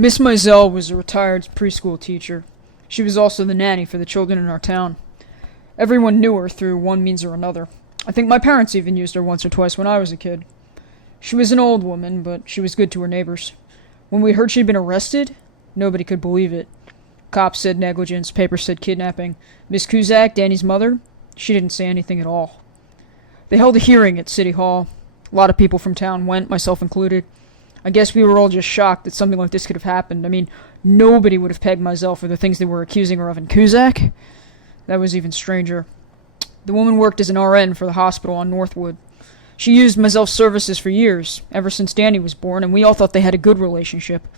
Miss Mizell was a retired preschool teacher. She was also the nanny for the children in our town. Everyone knew her through one means or another. I think my parents even used her once or twice when I was a kid. She was an old woman, but she was good to her neighbors. When we heard she'd been arrested, nobody could believe it. Cops said negligence, papers said kidnapping. Miss Cusack, Danny's mother, she didn't say anything at all. They held a hearing at City Hall. A lot of people from town went, myself included. I guess we were all just shocked that something like this could have happened. I mean, nobody would have pegged Mizell for the things they were accusing her of in Cusack. That was even stranger. The woman worked as an RN for the hospital on Northwood. She used Mizell's services for years, ever since Danny was born, and we all thought they had a good relationship.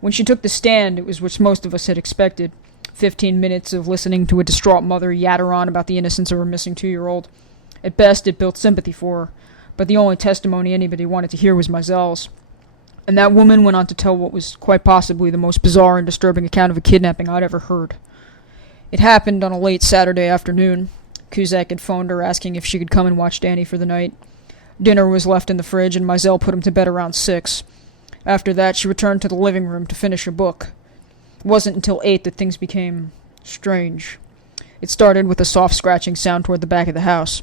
When she took the stand, it was what most of us had expected. 15 minutes of listening to a distraught mother yatter on about the innocence of her missing 2-year-old. At best, it built sympathy for her, but the only testimony anybody wanted to hear was Mizell's. And that woman went on to tell what was quite possibly the most bizarre and disturbing account of a kidnapping I'd ever heard. It happened on a late Saturday afternoon. Cusack had phoned her asking if she could come and watch Danny for the night. Dinner was left in the fridge, and Mizell put him to bed around 6. After that, she returned to the living room to finish her book. It wasn't until 8 that things became strange. It started with a soft scratching sound toward the back of the house.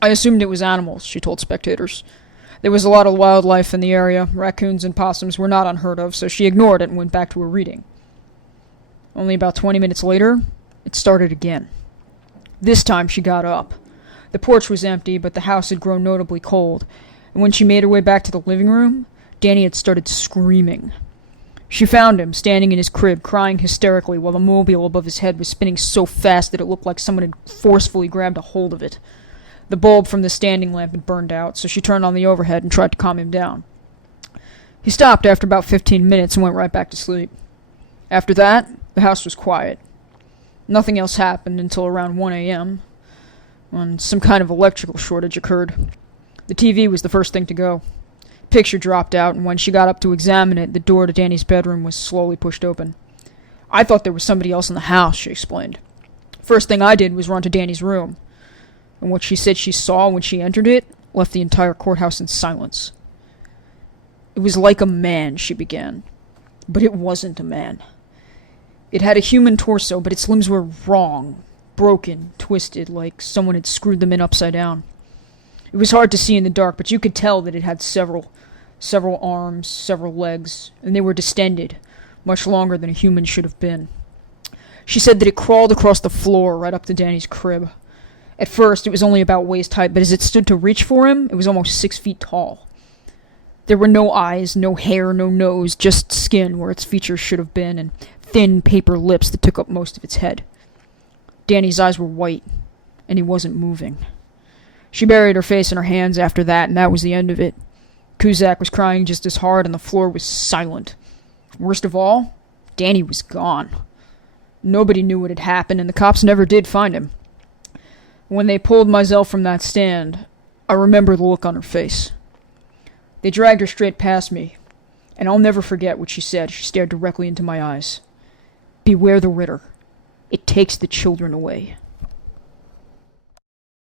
I assumed it was animals, she told spectators. There was a lot of wildlife in the area. Raccoons and possums were not unheard of, so she ignored it and went back to her reading. Only about 20 minutes later, it started again. This time she got up. The porch was empty, but the house had grown notably cold, and when she made her way back to the living room, Danny had started screaming. She found him, standing in his crib, crying hysterically while the mobile above his head was spinning so fast that it looked like someone had forcefully grabbed a hold of it. The bulb from the standing lamp had burned out, so she turned on the overhead and tried to calm him down. He stopped after about 15 minutes and went right back to sleep. After that, the house was quiet. Nothing else happened until around 1 a.m., when some kind of electrical shortage occurred. The TV was the first thing to go. Picture dropped out, and when she got up to examine it, the door to Danny's bedroom was slowly pushed open. I thought there was somebody else in the house, she explained. First thing I did was run to Danny's room, and what she said she saw when she entered it left the entire courthouse in silence. It was like a man, she began, but it wasn't a man. It had a human torso, but its limbs were wrong, broken, twisted, like someone had screwed them in upside down. It was hard to see in the dark, but you could tell that it had several arms, several legs, and they were distended, much longer than a human should have been. She said that it crawled across the floor right up to Danny's crib. At first, it was only about waist height, but as it stood to reach for him, it was almost 6 feet tall. There were no eyes, no hair, no nose, just skin where its features should have been, and thin paper lips that took up most of its head. Danny's eyes were white, and he wasn't moving. She buried her face in her hands after that, and that was the end of it. Cusack was crying just as hard, and the floor was silent. Worst of all, Danny was gone. Nobody knew what had happened, and the cops never did find him. When they pulled Mizell from that stand, I remember the look on her face. They dragged her straight past me, and I'll never forget what she said. She stared directly into my eyes. "Beware the Ritter. It takes the children away."